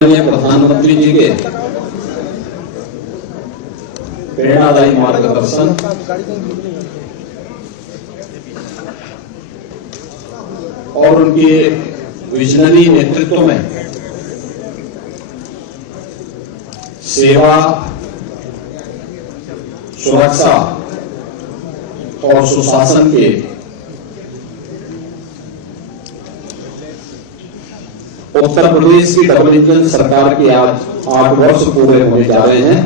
प्रधानमंत्री जी के प्रेरणादायी मार्गदर्शन और उनके विजनरी नेतृत्व में सेवा, सुरक्षा और सुशासन के उत्तर प्रदेश की डबल इंजन सरकार के आज 8 वर्ष पूरे होने जा रहे हैं।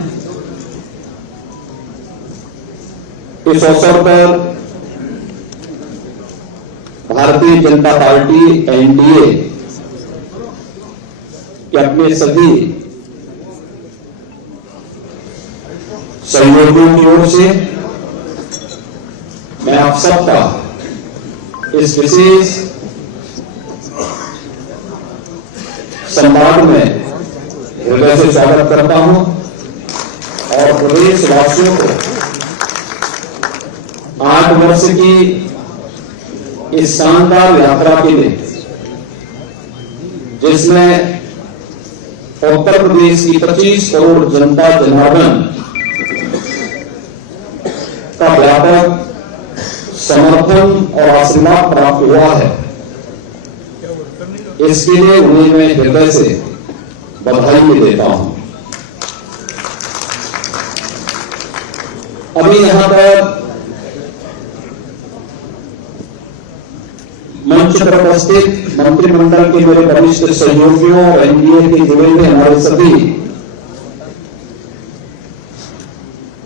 इस अवसर पर भारतीय जनता पार्टी एनडीए के अपने सभी सहयोगियों की ओर से मैं आप सबका इस विशेष संवाद में हृदय से स्वागत करता हूं और प्रदेशवासियों को 8 वर्ष की इस शानदार यात्रा के लिए, जिसमें उत्तर प्रदेश की 25 करोड़ जनता जनार्दन का व्यापक समर्थन और आशीर्वाद प्राप्त हुआ है, इसके लिए उन्हें मैं हृदय से बधाई भी देता हूं। अभी यहां पर मंच पर उपस्थित मंत्रिमंडल के मेरे वरिष्ठ सहयोगियों और एनडीए के जुड़े हुए हमारे सभी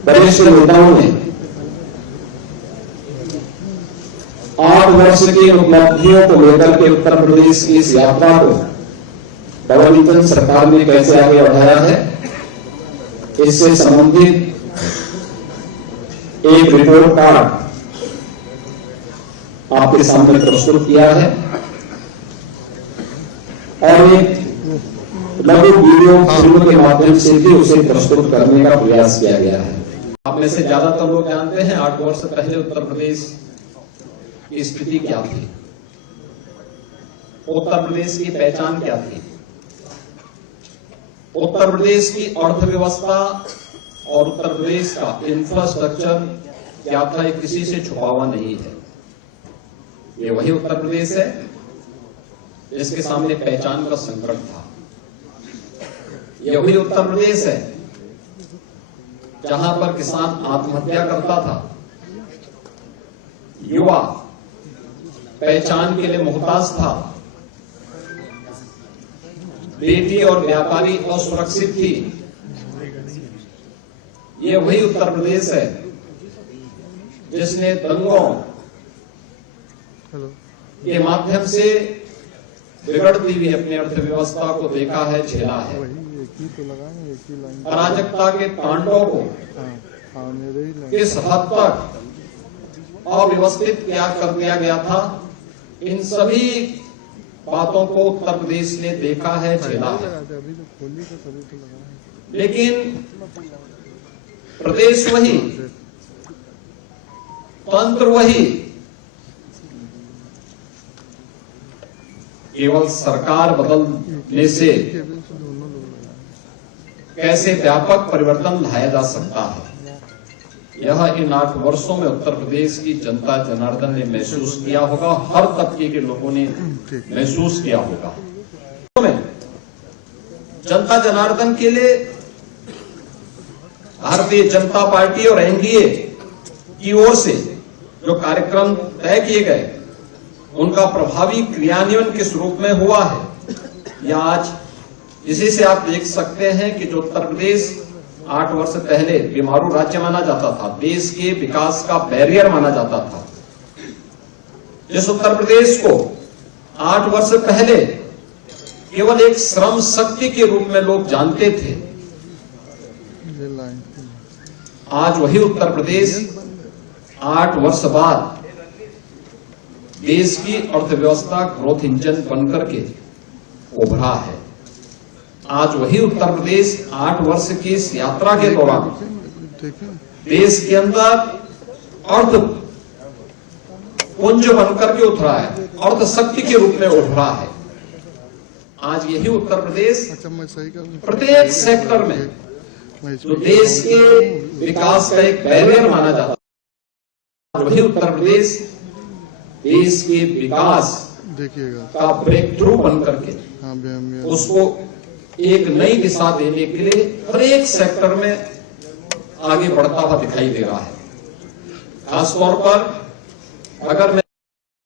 वरिष्ठ नेताओं ने 8 वर्ष की उपलब्धियों को लेकर के उत्तर प्रदेश की इस यात्रा को डबल इंजन सरकार ने कैसे आगे बढ़ाया है, इससे संबंधित एक रिपोर्ट कार्ड आपके सामने प्रस्तुत किया है और एक लघु वीडियो फिल्म के माध्यम से भी उसे प्रस्तुत करने का प्रयास किया गया है। आप में से ज्यादातर लोग जानते हैं 8 वर्ष पहले उत्तर प्रदेश की स्थिति क्या थी, उत्तर प्रदेश की पहचान क्या थी, उत्तर प्रदेश की अर्थव्यवस्था और उत्तर प्रदेश का इंफ्रास्ट्रक्चर क्या था, ये किसी से छुपा हुआ नहीं है। ये वही उत्तर प्रदेश है जिसके सामने पहचान का संकट था। ये वही उत्तर प्रदेश है जहां पर किसान आत्महत्या करता था, युवा पहचान के लिए मुहताज था, बेटी और व्यापारी असुरक्षित थी। ये वही उत्तर प्रदेश है जिसने दंगों के माध्यम से बिगड़ती हुई अपनी अर्थव्यवस्था को देखा है, झेला है। अराजकता के तांडव को किस हद तक अव्यवस्थित क्या कर दिया गया था, इन सभी बातों को उत्तर प्रदेश ने देखा है, झेला है। लेकिन प्रदेश वही, तंत्र वही, केवल सरकार बदलने से कैसे व्यापक परिवर्तन लाया जा सकता है, यह इन 8 वर्षों में उत्तर प्रदेश की जनता जनार्दन ने महसूस किया होगा, हर तबके के लोगों ने महसूस किया होगा। जनता जनार्दन के लिए भारतीय जनता पार्टी और एनडीए की ओर से जो कार्यक्रम तय किए गए, उनका प्रभावी क्रियान्वयन किस रूप में हुआ है, या आज इसी से आप देख सकते हैं कि जो उत्तर प्रदेश 8 वर्ष पहले बीमारू राज्य माना जाता था, देश के विकास का बैरियर माना जाता था, जिस उत्तर प्रदेश को 8 वर्ष पहले केवल एक श्रम शक्ति के रूप में लोग जानते थे, आज वही उत्तर प्रदेश 8 वर्ष बाद देश की अर्थव्यवस्था ग्रोथ इंजन बनकर के उभरा है। आज वही उत्तर प्रदेश 8 वर्ष की इस यात्रा के दौरान देश के अंदर अर्थ पुंज बनकर के उतरा है, अर्थ शक्ति के रूप में उभरा है। आज यही उत्तर प्रदेश अच्छा, मैं सही कहूं? प्रत्येक सेक्टर में जो देश के विकास का एक बैरियर माना जाता है, वही उत्तर प्रदेश देश के विकास देखिएगा। का ब्रेक थ्रू बन करके हाँ, उसको एक नई दिशा देने के लिए हर एक सेक्टर में आगे बढ़ता हुआ दिखाई दे रहा है। खासतौर पर अगर मैं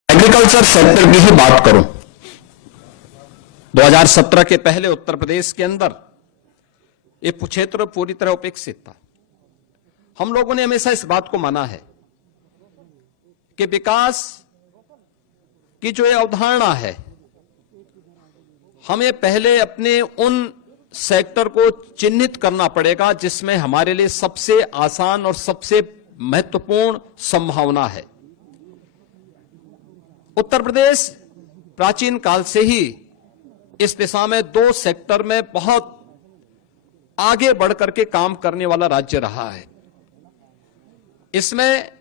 एग्रीकल्चर सेक्टर की ही बात करूं, 2017 के पहले उत्तर प्रदेश के अंदर ये क्षेत्र पूरी तरह उपेक्षित था। हम लोगों ने हमेशा इस बात को माना है कि विकास की जो ये अवधारणा है, हमें पहले अपने उन सेक्टर को चिन्हित करना पड़ेगा जिसमें हमारे लिए सबसे आसान और सबसे महत्वपूर्ण संभावना है। उत्तर प्रदेश प्राचीन काल से ही इस दिशा में 2 सेक्टर में बहुत आगे बढ़कर के काम करने वाला राज्य रहा है। इसमें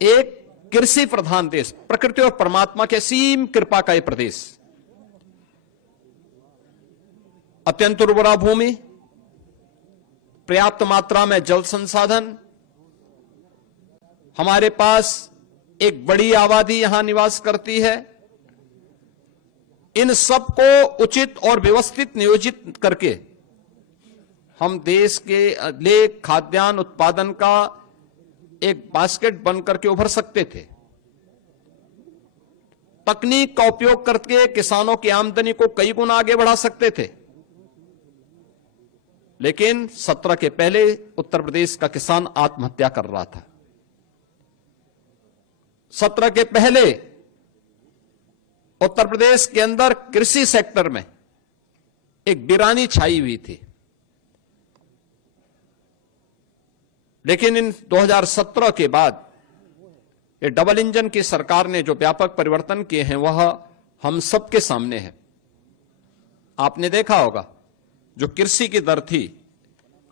एक कृषि प्रधान देश, प्रकृति और परमात्मा के असीम कृपा का यह प्रदेश, अत्यंत उर्वरा भूमि, पर्याप्त मात्रा में जल संसाधन, हमारे पास एक बड़ी आबादी यहां निवास करती है। इन सबको उचित और व्यवस्थित नियोजित करके हम देश के लिए खाद्यान्न उत्पादन का एक बास्केट बनकर के उभर सकते थे। तकनीक का उपयोग करके किसानों की आमदनी को कई गुना आगे बढ़ा सकते थे। लेकिन 17 के पहले उत्तर प्रदेश का किसान आत्महत्या कर रहा था। 17 के पहले उत्तर प्रदेश के अंदर कृषि सेक्टर में एक वीरानी छाई हुई थी। लेकिन इन 2017 के बाद ये डबल इंजन की सरकार ने जो व्यापक परिवर्तन किए हैं वह हम सबके सामने है। आपने देखा होगा जो कृषि की दर थी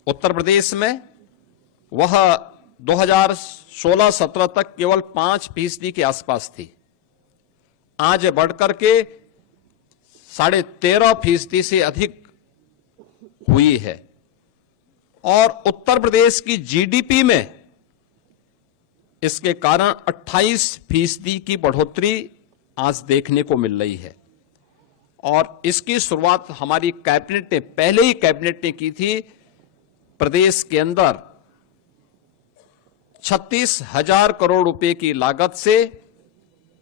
उत्तर प्रदेश में, वह 2016-17 तक केवल 5% के आसपास थी। आज बढ़कर के 13.5% से अधिक हुई है। और उत्तर प्रदेश की जीडीपी में इसके कारण 28% की बढ़ोतरी आज देखने को मिल रही है। और इसकी शुरुआत हमारी कैबिनेट ने, पहले ही कैबिनेट ने की थी। प्रदेश के अंदर 36,000 करोड़ रुपए की लागत से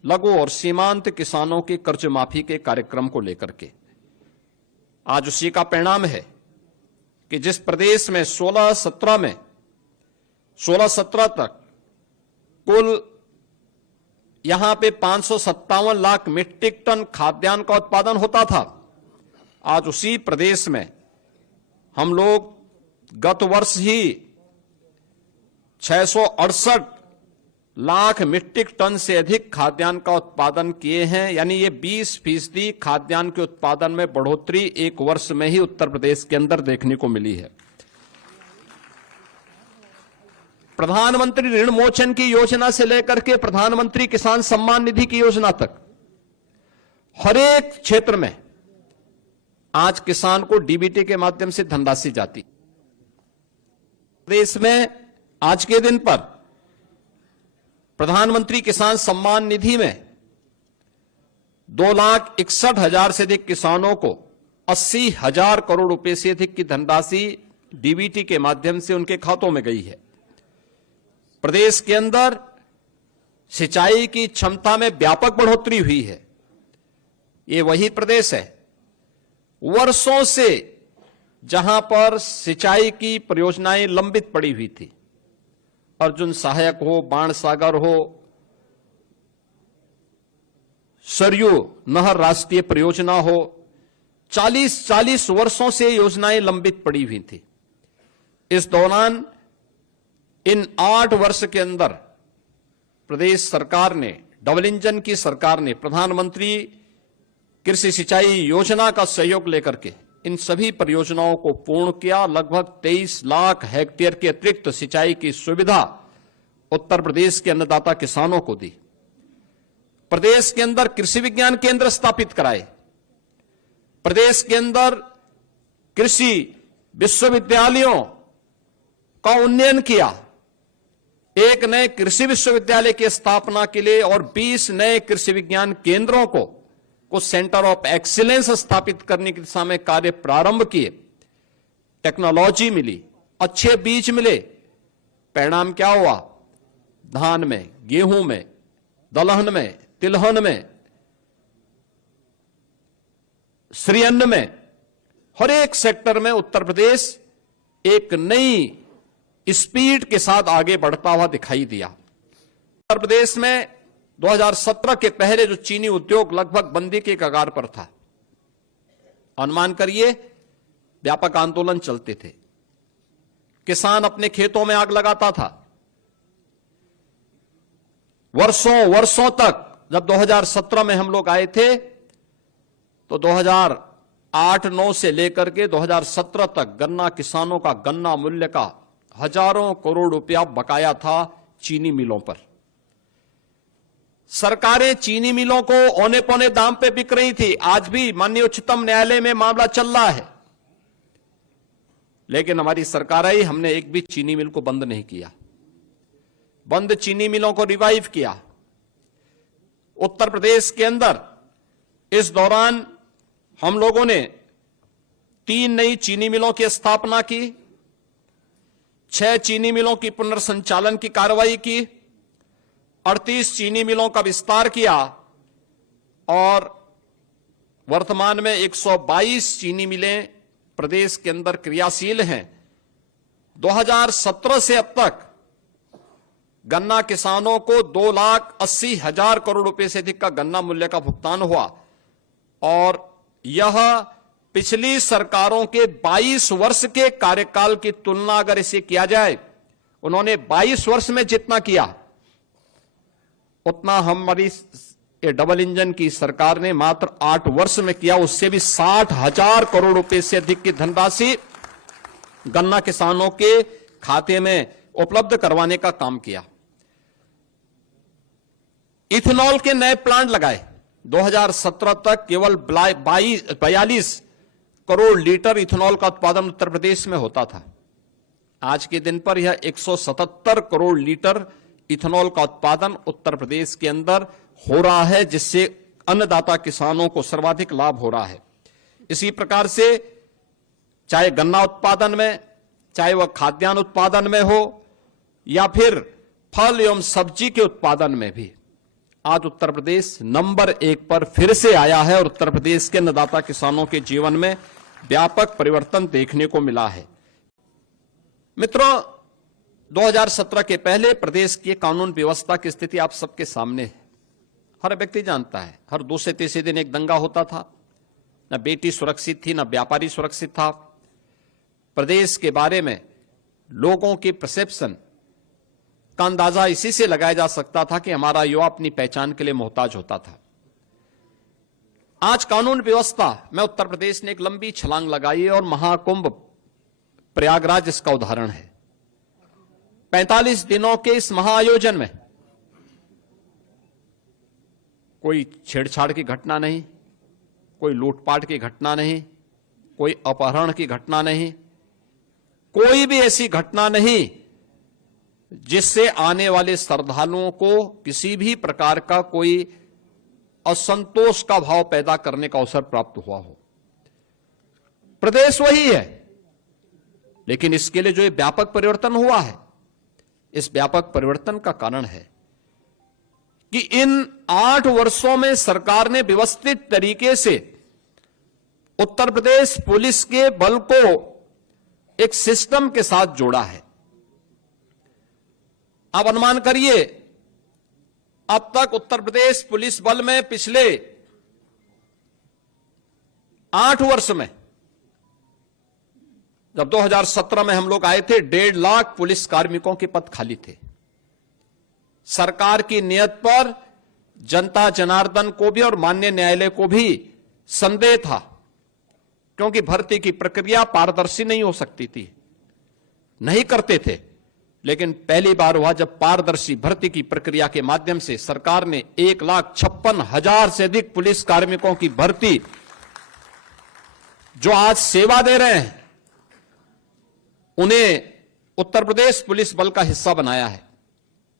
लघु और सीमांत किसानों के कर्ज माफी के कार्यक्रम को लेकर के आज उसी का परिणाम है कि जिस प्रदेश में 16-17 तक कुल यहां पे 557 लाख मीट्रिक टन खाद्यान्न का उत्पादन होता था, आज उसी प्रदेश में हम लोग गत वर्ष ही 668 लाख मीट्रिक टन से अधिक खाद्यान्न का उत्पादन किए हैं। यानी ये 20% खाद्यान्न के उत्पादन में बढ़ोतरी एक वर्ष में ही उत्तर प्रदेश के अंदर देखने को मिली है। प्रधानमंत्री ऋण मोचन की योजना से लेकर के प्रधानमंत्री किसान सम्मान निधि की योजना तक हर एक क्षेत्र में आज किसान को डीबीटी के माध्यम से धनराशि जाती। देश में आज के दिन पर प्रधानमंत्री किसान सम्मान निधि में 2,61,000 से अधिक किसानों को 80,000 करोड़ रुपए से अधिक की धनराशि डीबीटी के माध्यम से उनके खातों में गई है। प्रदेश के अंदर सिंचाई की क्षमता में व्यापक बढ़ोतरी हुई है। ये वही प्रदेश है वर्षों से जहां पर सिंचाई की परियोजनाएं लंबित पड़ी हुई थी। अर्जुन सहायक हो, बाणसागर हो, सरयू नहर राष्ट्रीय परियोजना हो, 40 वर्षों से योजनाएं लंबित पड़ी हुई थी। इस दौरान इन 8 वर्ष के अंदर प्रदेश सरकार ने, डबल इंजन की सरकार ने प्रधानमंत्री कृषि सिंचाई योजना का सहयोग लेकर के इन सभी परियोजनाओं को पूर्ण किया। लगभग 23 लाख हेक्टेयर के अतिरिक्त सिंचाई की सुविधा उत्तर प्रदेश के अन्नदाता किसानों को दी। प्रदेश के अंदर कृषि विज्ञान केंद्र स्थापित कराए। प्रदेश के अंदर कृषि विश्वविद्यालयों का उन्नयन किया। एक नए कृषि विश्वविद्यालय की स्थापना के लिए और 20 नए कृषि विज्ञान केंद्रों को सेंटर ऑफ एक्सीलेंस स्थापित करने की दिशा में कार्य प्रारंभ किए। टेक्नोलॉजी मिली, अच्छे बीज मिले, परिणाम क्या हुआ? धान में, गेहूं में, दलहन में, तिलहन में, श्रीअन्न में, हर एक सेक्टर में उत्तर प्रदेश एक नई स्पीड के साथ आगे बढ़ता हुआ दिखाई दिया। उत्तर प्रदेश में 2017 के पहले जो चीनी उद्योग लगभग बंदी के कगार पर था, अनुमान करिए व्यापक आंदोलन चलते थे, किसान अपने खेतों में आग लगाता था। वर्षों तक, जब 2017 में हम लोग आए थे तो 2008-9 से लेकर के 2017 तक गन्ना किसानों का गन्ना मूल्य का हजारों करोड़ रुपया बकाया था चीनी मिलों पर। सरकारें चीनी मिलों को औने पौने दाम पे बिक रही थी। आज भी माननीय उच्चतम न्यायालय में मामला चल रहा है, लेकिन हमारी सरकार आई, हमने एक भी चीनी मिल को बंद नहीं किया। बंद चीनी मिलों को रिवाइव किया। उत्तर प्रदेश के अंदर इस दौरान हम लोगों ने 3 नई चीनी मिलों की स्थापना की, 6 चीनी मिलों की पुनर्संचालन की कार्रवाई की, 38 चीनी मिलों का विस्तार किया और वर्तमान में 122 चीनी मिलें प्रदेश के अंदर क्रियाशील हैं। 2017 से अब तक गन्ना किसानों को 2,80,000 करोड़ रुपए से अधिक का गन्ना मूल्य का भुगतान हुआ और यह पिछली सरकारों के 22 वर्ष के कार्यकाल की तुलना अगर इसे किया जाए, उन्होंने 22 वर्ष में जितना किया उतना हमारी डबल इंजन की सरकार ने मात्र 8 वर्ष में किया। उससे भी 60,000 करोड़ रुपए से अधिक की धनराशि गन्ना किसानों के खाते में उपलब्ध करवाने का काम किया। इथेनॉल के नए प्लांट लगाए। 2017 तक केवल 42 करोड़ लीटर इथेनॉल का उत्पादन उत्तर प्रदेश में होता था। आज के दिन पर यह 177 करोड़ लीटर इथेनॉल का उत्पादन उत्तर प्रदेश के अंदर हो रहा है, जिससे अन्नदाता किसानों को सर्वाधिक लाभ हो रहा है। इसी प्रकार से चाहे गन्ना उत्पादन में, चाहे वह खाद्यान्न उत्पादन में हो या फिर फल एवं सब्जी के उत्पादन में भी आज उत्तर प्रदेश नंबर 1 पर फिर से आया है और उत्तर प्रदेश के अन्नदाता किसानों के जीवन में व्यापक परिवर्तन देखने को मिला है। मित्रों, 2017 के पहले प्रदेश की कानून व्यवस्था की स्थिति आप सबके सामने है। हर व्यक्ति जानता है, हर दूसरे तीसरे दिन एक दंगा होता था। न बेटी सुरक्षित थी, न व्यापारी सुरक्षित था। प्रदेश के बारे में लोगों की परसेप्शन का अंदाजा इसी से लगाया जा सकता था कि हमारा युवा अपनी पहचान के लिए मोहताज होता था। आज कानून व्यवस्था में उत्तर प्रदेश ने एक लंबी छलांग लगाई है और महाकुंभ प्रयागराज इसका उदाहरण है। 45 दिनों के इस महाआयोजन में कोई छेड़छाड़ की घटना नहीं, कोई लूटपाट की घटना नहीं, कोई अपहरण की घटना नहीं, कोई भी ऐसी घटना नहीं जिससे आने वाले श्रद्धालुओं को किसी भी प्रकार का कोई असंतोष का भाव पैदा करने का अवसर प्राप्त हुआ हो। प्रदेश वही है, लेकिन इसके लिए जो ये व्यापक परिवर्तन हुआ है, इस व्यापक परिवर्तन का कारण है कि इन 8 वर्षों में सरकार ने व्यवस्थित तरीके से उत्तर प्रदेश पुलिस के बल को एक सिस्टम के साथ जोड़ा है। आप अनुमान करिए, अब तक उत्तर प्रदेश पुलिस बल में पिछले 8 वर्ष में, जब 2017 में हम लोग आए थे, 1.5 लाख पुलिस कार्मिकों के पद खाली थे। सरकार की नियत पर जनता जनार्दन को भी और माननीय न्यायालय को भी संदेह था, क्योंकि भर्ती की प्रक्रिया पारदर्शी नहीं हो सकती थी, नहीं करते थे। लेकिन पहली बार हुआ जब पारदर्शी भर्ती की प्रक्रिया के माध्यम से सरकार ने 1,56,000 से अधिक पुलिस कार्मिकों की भर्ती जो आज सेवा दे रहे हैं उन्हें उत्तर प्रदेश पुलिस बल का हिस्सा बनाया है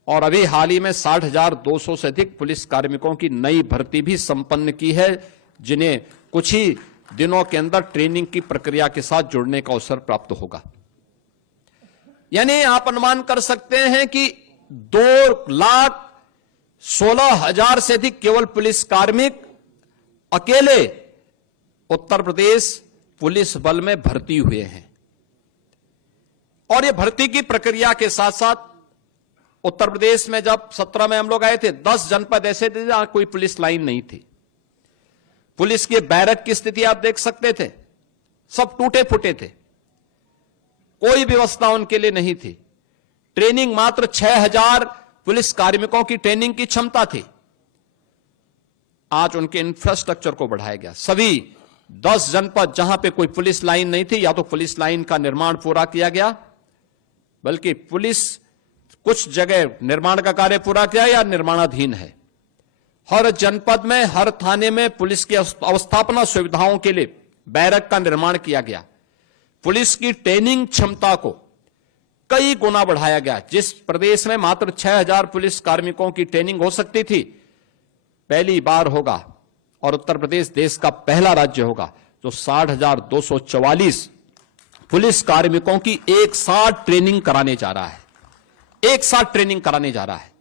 और अभी हाल ही में 60,200 से अधिक पुलिस कार्मिकों की नई भर्ती भी संपन्न की है, जिन्हें कुछ ही दिनों के अंदर ट्रेनिंग की प्रक्रिया के साथ जुड़ने का अवसर प्राप्त होगा। यानी आप अनुमान कर सकते हैं कि 2,16,000 से अधिक केवल पुलिस कार्मिक अकेले उत्तर प्रदेश पुलिस बल में भर्ती हुए हैं। और ये भर्ती की प्रक्रिया के साथ साथ उत्तर प्रदेश में जब 17 में हम लोग आए थे, 10 जनपद ऐसे थे जहां कोई पुलिस लाइन नहीं थी। पुलिस के बैरक की स्थिति आप देख सकते थे, सब टूटे फूटे थे, कोई व्यवस्था उनके लिए नहीं थी। ट्रेनिंग मात्र 6,000 पुलिस कार्मिकों की ट्रेनिंग की क्षमता थी। आज उनके इंफ्रास्ट्रक्चर को बढ़ाया गया। सभी 10 जनपद जहां पे कोई पुलिस लाइन नहीं थी, या तो पुलिस लाइन का निर्माण पूरा किया गया, बल्कि पुलिस कुछ जगह निर्माण का कार्य पूरा किया या निर्माणाधीन है। हर जनपद में, हर थाने में पुलिस की अवस्थापना सुविधाओं के लिए बैरक का निर्माण किया गया। पुलिस की ट्रेनिंग क्षमता को कई गुना बढ़ाया गया। जिस प्रदेश में मात्र 6,000 पुलिस कार्मिकों की ट्रेनिंग हो सकती थी, पहली बार होगा और उत्तर प्रदेश देश का पहला राज्य होगा जो 60,244 पुलिस कार्मिकों की एक साथ ट्रेनिंग कराने जा रहा है। एक साथ ट्रेनिंग कराने जा रहा है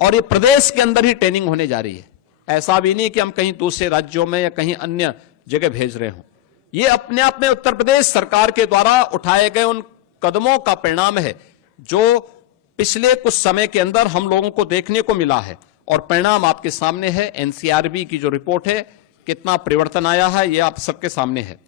और ये प्रदेश के अंदर ही ट्रेनिंग होने जा रही है। ऐसा भी नहीं कि हम कहीं दूसरे राज्यों में या कहीं अन्य जगह भेज रहे हों। ये अपने आप में उत्तर प्रदेश सरकार के द्वारा उठाए गए उन कदमों का परिणाम है जो पिछले कुछ समय के अंदर हम लोगों को देखने को मिला है। और परिणाम आपके सामने है। एनसीआरबी की जो रिपोर्ट है, कितना परिवर्तन आया है, यह आप सबके सामने है।